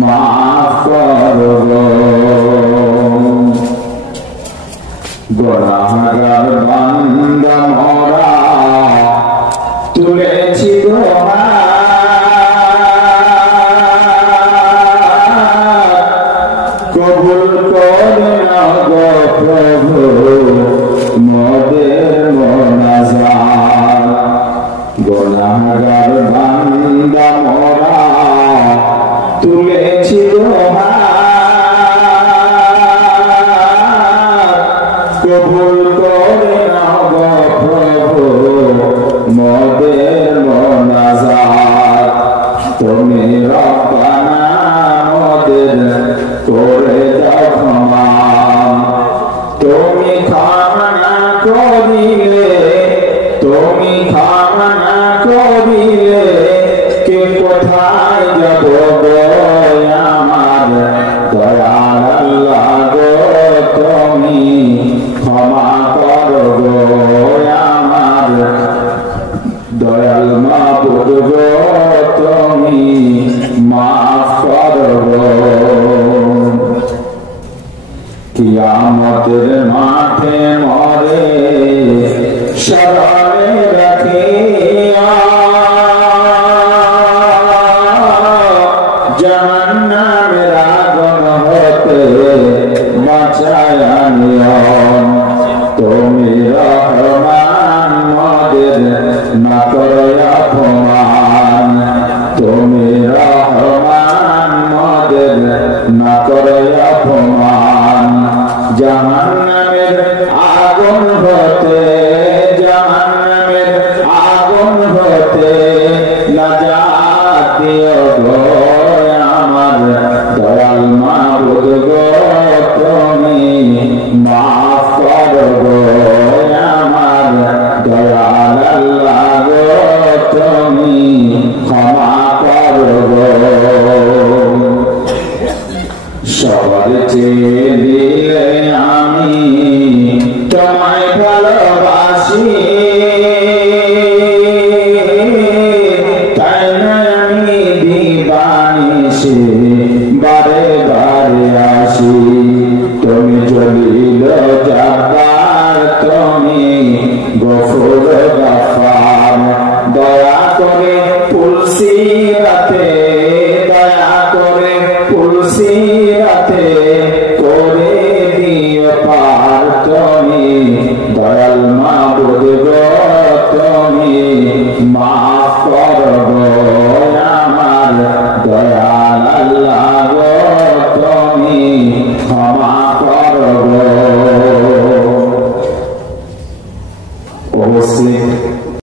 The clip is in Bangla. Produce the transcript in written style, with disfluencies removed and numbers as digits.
মাফ করো গুনাহগার বান্দা মোরা তুলেছি কবুল করে নাও গো প্রভু মোদের মোনাজাত গুনাহগার বান্দা মোরা তুলেছি কবুল করে নাও গো প্রভু মোদের মোনাজাত তুমি রব্বানা মোদের করে দাও ক্ষমা তুমি ক্ষমা না করিলে কে কোথায় যাব গো আমার দয়াল আল্লাহ গো তুমি ক্ষমা করো গো আমার দয়াল মাবুদ গো তুমি মাফ করো গো কিয়ামতের মাঠে মরে স্মরণে রাখিয়া জাহান্নামের আগুন হতে বাঁচায়া নিও তুমি রহমান মোদের না করো অপমান তুমি রহমান মোদের না করো অপমান জাহান্নামের আগুন হতে নাজাত দিও